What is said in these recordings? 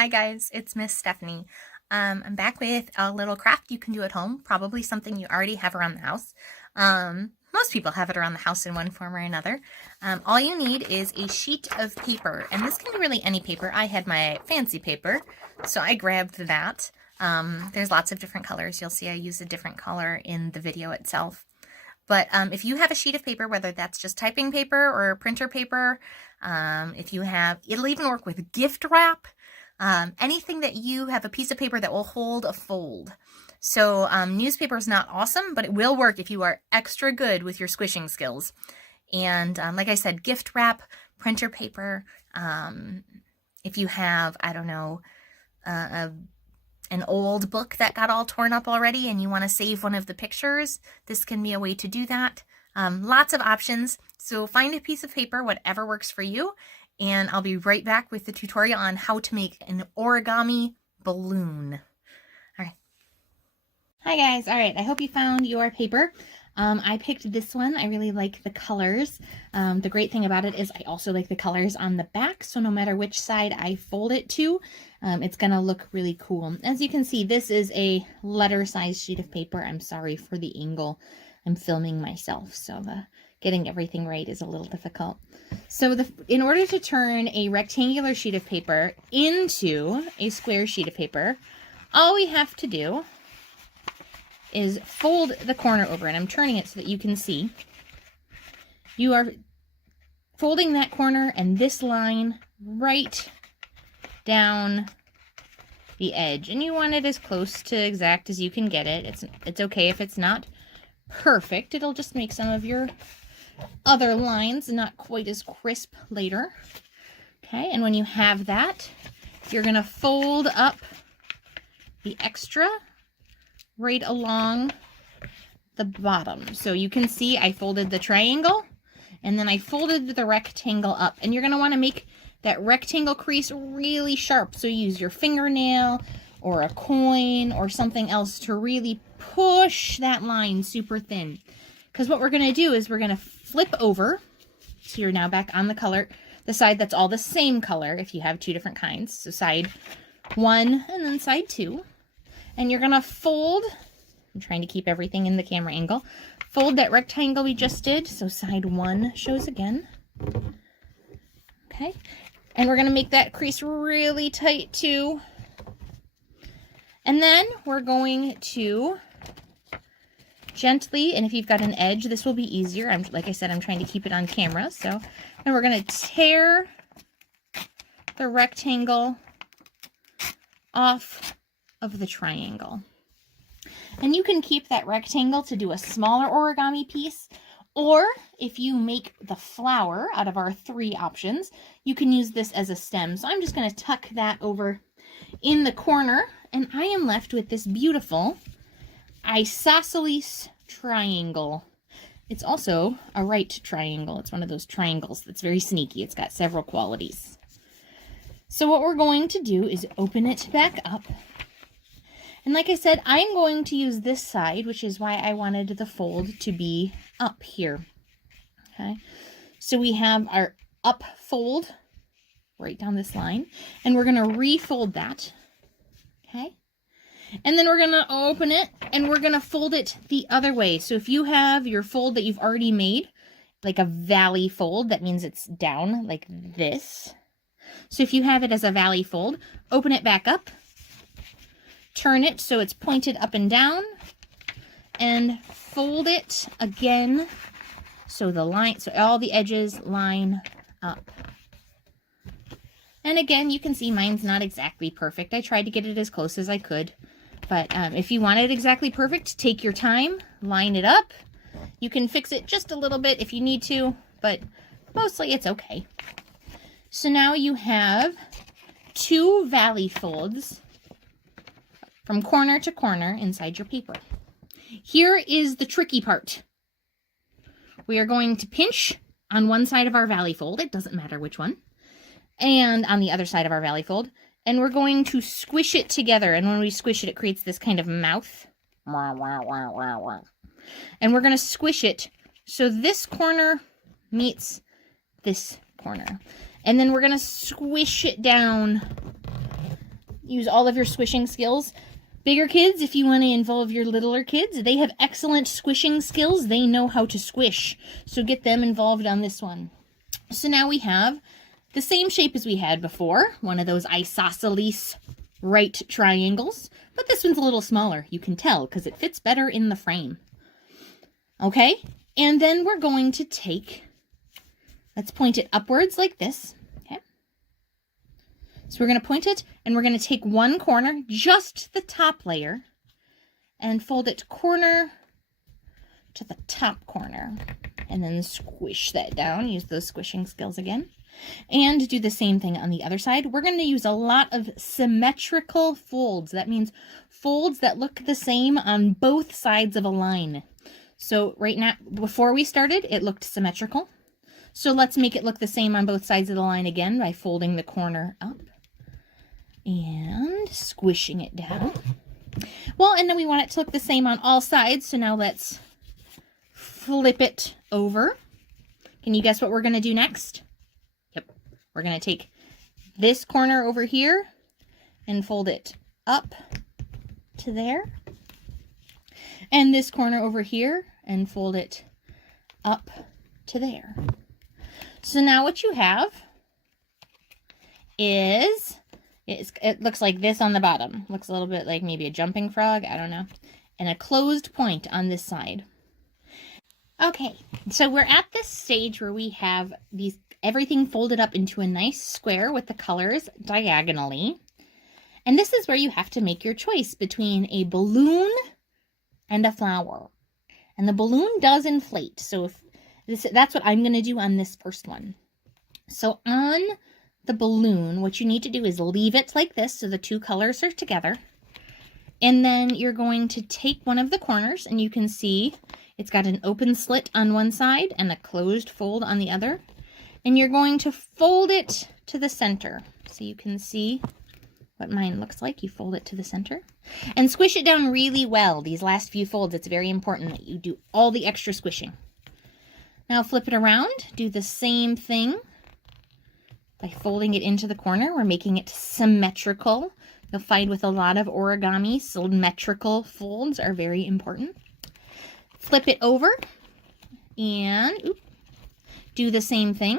Hi guys, it's Miss Stephanie. I'm back with a little craft you can do at home, probably something you already have around the house. Most people have it around the house in one form or another. All you need is a sheet of paper, and this can be really any paper. I had my fancy paper, so I grabbed that. There's lots of different colors. You'll see I use a different color in the video itself. But if you have a sheet of paper, whether that's just typing paper or printer paper, if you have, it'll even work with gift wrap. Anything that you have a piece of paper that will hold a fold. So newspaper is not awesome, but it will work if you are extra good with your squishing skills. And like I said, gift wrap, printer paper. If you have, I don't know, an old book that got all torn up already and you want to save one of the pictures, this can be a way to do that. Lots of options. So find a piece of paper, whatever works for you. And I'll be right back with the tutorial on how to make an origami balloon. All right. Hi guys. All right. I hope you found your paper. I picked this one. I really like the colors. The great thing about it is I also like the colors on the back. So no matter which side I fold it to, it's going to look really cool. As you can see, this is a letter size sheet of paper. I'm sorry for the angle. I'm filming myself, so getting everything right is a little difficult. So in order to turn a rectangular sheet of paper into a square sheet of paper, all we have to do is fold the corner over, and I'm turning it so that you can see. You are folding that corner and this line right down the edge, and you want it as close to exact as you can get it. It's okay if it's not perfect. It'll just make some of your other lines not quite as crisp later. Okay, and when you have that, you're going to fold up the extra right along the bottom. So you can see I folded the triangle and then I folded the rectangle up, and you're going to want to make that rectangle crease really sharp. So use your fingernail or a coin or something else to really push that line super thin. Because what we're going to do is we're going to flip over. So you're now back on the side that's all the same color if you have two different kinds. So side 1 and then side 2. And you're going to fold, I'm trying to keep everything in the camera angle, fold that rectangle we just did. So side 1 shows again. Okay. And we're going to make that crease really tight too. And then we're going to gently, and if you've got an edge, this will be easier. Like I said, I'm trying to keep it on camera. So, and we're going to tear the rectangle off of the triangle. And you can keep that rectangle to do a smaller origami piece, or if you make the flower out of our 3 options, you can use this as a stem. So I'm just going to tuck that over in the corner, and I am left with this beautiful isosceles triangle. It's also a right triangle. It's one of those triangles that's very sneaky. It's got several qualities. So what we're going to do is open it back up. And like I said, I'm going to use this side, which is why I wanted the fold to be up here. Okay. So we have our up fold right down this line, and we're going to refold that. Okay. And then we're going to open it and we're going to fold it the other way. So if you have your fold that you've already made, like a valley fold, that means it's down like this. So if you have it as a valley fold, open it back up, turn it so it's pointed up and down, and fold it again so all the edges line up. And again, you can see mine's not exactly perfect. I tried to get it as close as I could. But if you want it exactly perfect, take your time, line it up. You can fix it just a little bit if you need to, but mostly it's okay. So now you have 2 valley folds from corner to corner inside your paper. Here is the tricky part. We are going to pinch on one side of our valley fold. It doesn't matter which one. And on the other side of our valley fold. And we're going to squish it together. And when we squish it, it creates this kind of mouth. And we're going to squish it so this corner meets this corner. And then we're going to squish it down use all of your squishing skills. Bigger kids, if you want to involve your littler kids, they have excellent squishing skills. They know how to squish. So get them involved on this one. So now we have the same shape as we had before. One of those isosceles right triangles. But this one's a little smaller. You can tell because it fits better in the frame. Okay? And then we're going to take, let's point it upwards like this. So we're going to point it, and we're going to take one corner, just the top layer, and fold it corner to the top corner. And then squish that down. Use those squishing skills again. And do the same thing on the other side. We're going to use a lot of symmetrical folds. That means folds that look the same on both sides of a line. So right now, before we started, it looked symmetrical. So let's make it look the same on both sides of the line again by folding the corner up and squishing it down. Well, and then we want it to look the same on all sides. So now let's flip it over. Can you guess what we're going to do next? Yep. We're going to take this corner over here and fold it up to there. And this corner over here and fold it up to there. So now what you have is, it looks like this on the bottom. Looks a little bit like maybe a jumping frog, I don't know. And a closed point on this side. Okay, so we're at this stage where we have everything folded up into a nice square with the colors diagonally. And this is where you have to make your choice between a balloon and a flower. And the balloon does inflate, so that's what I'm going to do on this first one. So on the balloon, what you need to do is leave it like this so the two colors are together. And then you're going to take one of the corners, and you can see it's got an open slit on one side and a closed fold on the other. And you're going to fold it to the center. So you can see what mine looks like. You fold it to the center. And squish it down really well. These last few folds, it's very important that you do all the extra squishing. Now flip it around. Do the same thing by folding it into the corner. We're making it symmetrical. You'll find with a lot of origami, symmetrical folds are very important. Flip it over and do the same thing.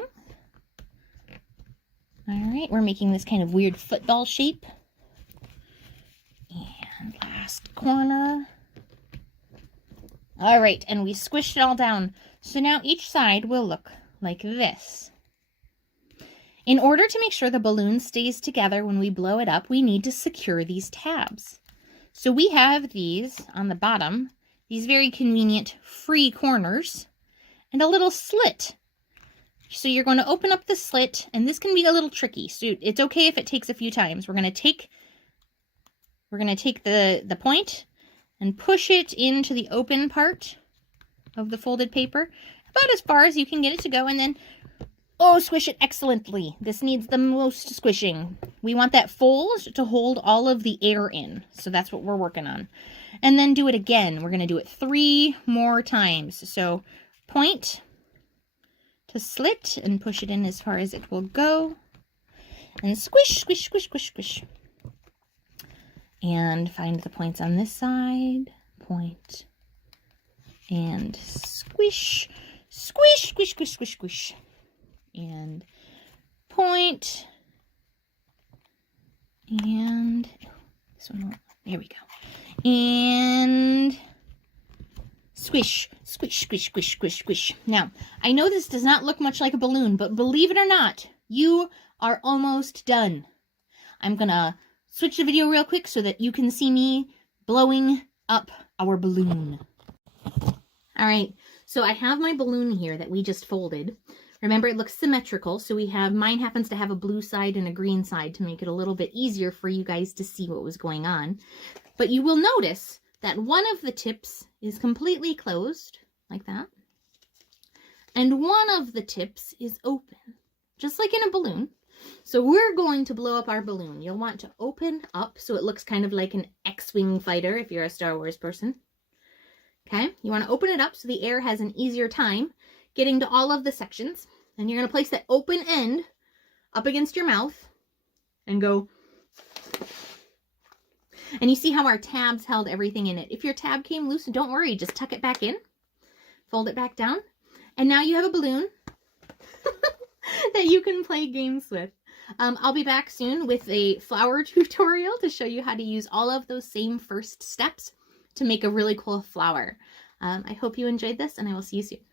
All right, we're making this kind of weird football shape. And last corner. All right, and we squished it all down. So now each side will look like this. In order to make sure the balloon stays together when we blow it up, we need to secure these tabs. So we have these on the bottom, these very convenient free corners, and a little slit. So you're going to open up the slit, and this can be a little tricky. So it's okay if it takes a few times. We're going to take the point and push it into the open part of the folded paper, about as far as you can get it to go, and then squish it excellently. This needs the most squishing. We want that fold to hold all of the air in. So that's what we're working on. And then do it again. We're going to do it 3 more times. So point to slit and push it in as far as it will go. And squish, squish, squish, squish, squish. And find the points on this side. Point. And squish, squish, squish, squish, squish, squish. And point, and this one, there we go, and squish, squish, squish, squish, squish, squish. Now, I know this does not look much like a balloon, but believe it or not, you are almost done. I'm gonna switch the video real quick so that you can see me blowing up our balloon. All right, so I have my balloon here that we just folded. Remember, it looks symmetrical, so mine happens to have a blue side and a green side to make it a little bit easier for you guys to see what was going on. But you will notice that one of the tips is completely closed, like that. And one of the tips is open, just like in a balloon. So we're going to blow up our balloon. You'll want to open up so it looks kind of like an X-Wing fighter if you're a Star Wars person. Okay, you want to open it up so the air has an easier time getting to all of the sections. And you're going to place that open end up against your mouth and go And you see how our tabs held everything in it. If your tab came loose, don't worry, just tuck it back in, fold it back down, and now you have a balloon that you can play games with. I'll be back soon with a flower tutorial to show you how to use all of those same first steps to make a really cool flower. I hope you enjoyed this, and I will see you soon.